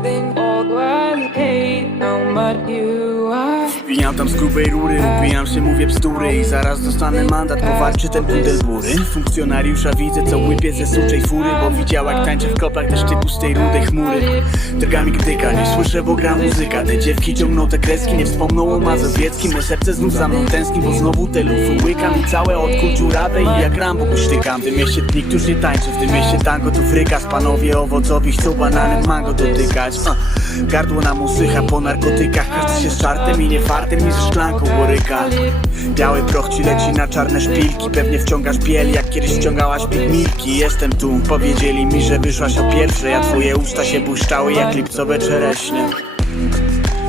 clothing, all was hate, no, much you are. Wbijam tam z grubej rury, upijam się, mówię bzdury I zaraz dostanę mandat, powalczy ten kundel bury. Funkcjonariusza widzę, co łypie ze suczej fury Bo widział jak tańczę w kroplach deszczyku z tej rudej chmury. Drga mi gdyka, nie słyszę, bo gra muzyka. Te dziewki ciągną te kreski, nie wspomną o Mazowieckim. Me serce znów za mną tęskni, bo znowu te lufy łykam I całe od kul dziurawe i jak Rambo kuśtykam W tym mieście nikt już nie tańczy, w tym mieście tango tu frykas Panowie owocowi chcą bananem mango dotykać. Gardło nam usycha po narkotykach Każdy się z czartem i nie fartem i ze szklanką boryka Biały proch ci leci na czarne szpilki. Pewnie wciągasz biel jak kiedyś wciągałaś pigmilki Jestem tu, powiedzieli mi, że wyszłaś o pierwsze. A twoje usta się błyszczały jak lipcowe czereśnie.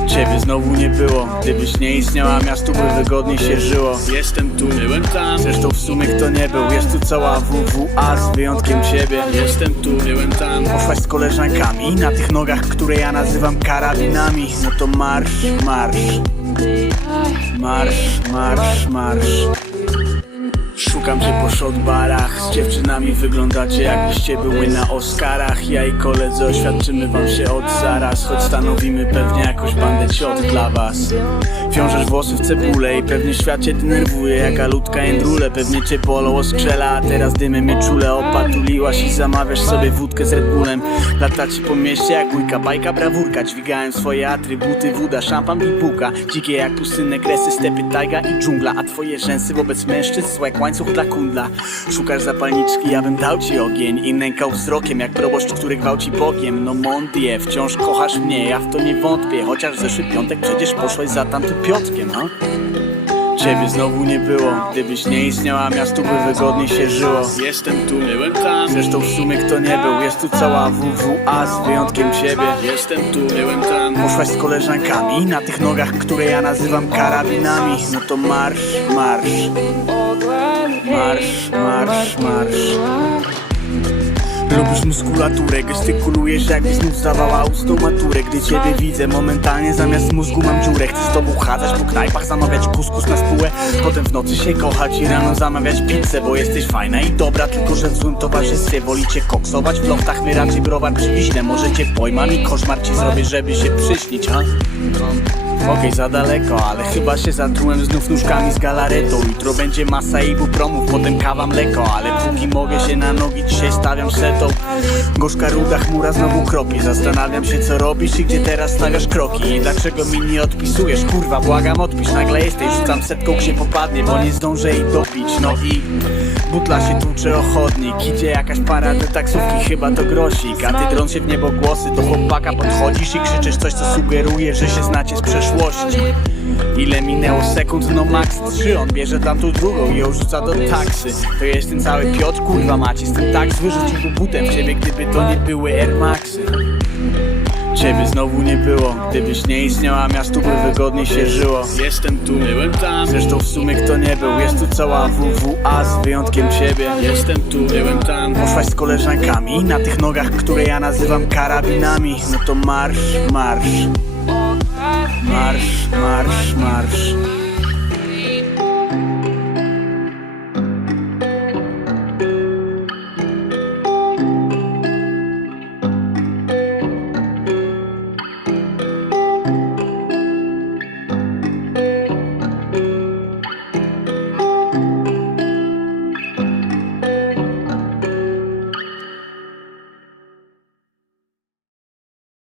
Ciebie znowu nie było. Gdybyś nie istniała, miastu by wygodniej się żyło. Jestem tu, byłem tam. Zresztą w sumie kto nie był? Jest tu cała WWA z wyjątkiem ciebie. Jestem tu, byłem tam. Poszłaś z koleżankami Na tych nogach, które ja nazywam karabinami. No to marsz, marsz Marsz, marsz, marsz Szukam cię po shotbarach. Z dziewczynami wyglądacie jakbyście były na Oscarach. Ja i koledzy oświadczymy wam się od zaraz Choć stanowimy pewnie jakąś bandę ciot dla was. Wiążesz włosy w cebulę i pewnie świat cię denerwuje Jaka ludka endrule, pewnie cię bolą oskrzela A teraz dymem mnie czule. Opatuliłaś i zamawiasz sobie wódkę z Red Bullem. Latacie po mieście jak ujka, bajka, brawurka. Dźwigałem swoje atrybuty, woda, szampan, bibuka Dzikie jak pustynne kresy, stepy, tajga i dżungla. A twoje rzęsy wobec mężczyzn jak łańcuch dla kundla. Szukasz zapalniczki, ja bym dał ci ogień I nękał wzrokiem jak proboszcz, który gwałci Bogiem. No mondie, wciąż kochasz mnie, ja w to nie wątpię Chociaż w zeszły piątek przecież poszłeś za tamtym Piotkiem, no Ciebie znowu nie było Gdybyś nie istniała, miastu by wygodniej się żyło. Jestem tu, byłem tam. Zresztą w sumie kto nie był Jest tu cała WWA z wyjątkiem ciebie. Jestem tu, byłem tam. Poszłaś z koleżankami Na tych nogach, które ja nazywam karabinami. No to marsz Marsz, muskulaturę, gestykulujesz jakbyś znów zdawała ustną maturę Gdy ciebie widzę, momentalnie zamiast mózgu mam dziurę. Chcę z tobą chadzać po knajpach, zamawiać kuskus na spółę. Potem w nocy się kochać i rano zamawiać pizzę Bo jesteś fajna i dobra, tylko że w złym towarzystwie Wolicie koksować. W loftach, my raczej browar przywiśle Może cię pojmam i koszmar ci zrobię, żeby się przyśnić, ha? Okej, za daleko, ale chyba się zatrułem znów nóżkami z galaretą. Jutro będzie masa ibupromów, potem kawa mleko. Ale póki mogę się na nogi, dzisiaj stawiam setą. Gorzka ruda chmura znowu kropi. Zastanawiam się co robisz i gdzie teraz stawiasz kroki. I dlaczego mi nie odpisujesz, kurwa, błagam odpisz. Nagle jesteś, rzucam setką, gdzie popadnie, bo nie zdążę jej dopić No i butla się tłucze o chodnik Idzie jakaś para do taksówki, chyba to grosik. A ty drąc się w niebo głosy, do chłopaka podchodzisz I krzyczysz coś, co sugeruje, że się znacie z przeszłości Ile minęło sekund, no max trzy. On bierze tamtą drugą i ją rzuca do taksy. To jest ten cały Piotr, kurwa macie Z tym taks wyrzuciłby butem w ciebie Gdyby to nie były Air Maxy. Ciebie znowu nie było. Gdybyś nie istniała, miastu by wygodniej się żyło. Jestem tu, byłem tam. Zresztą w sumie kto nie był Jest tu cała WWA z wyjątkiem ciebie Jestem tu, byłem tam. Poszłaś z koleżankami Na tych nogach, które ja nazywam karabinami. No to marsz, marsz Marsz, marsz, marsz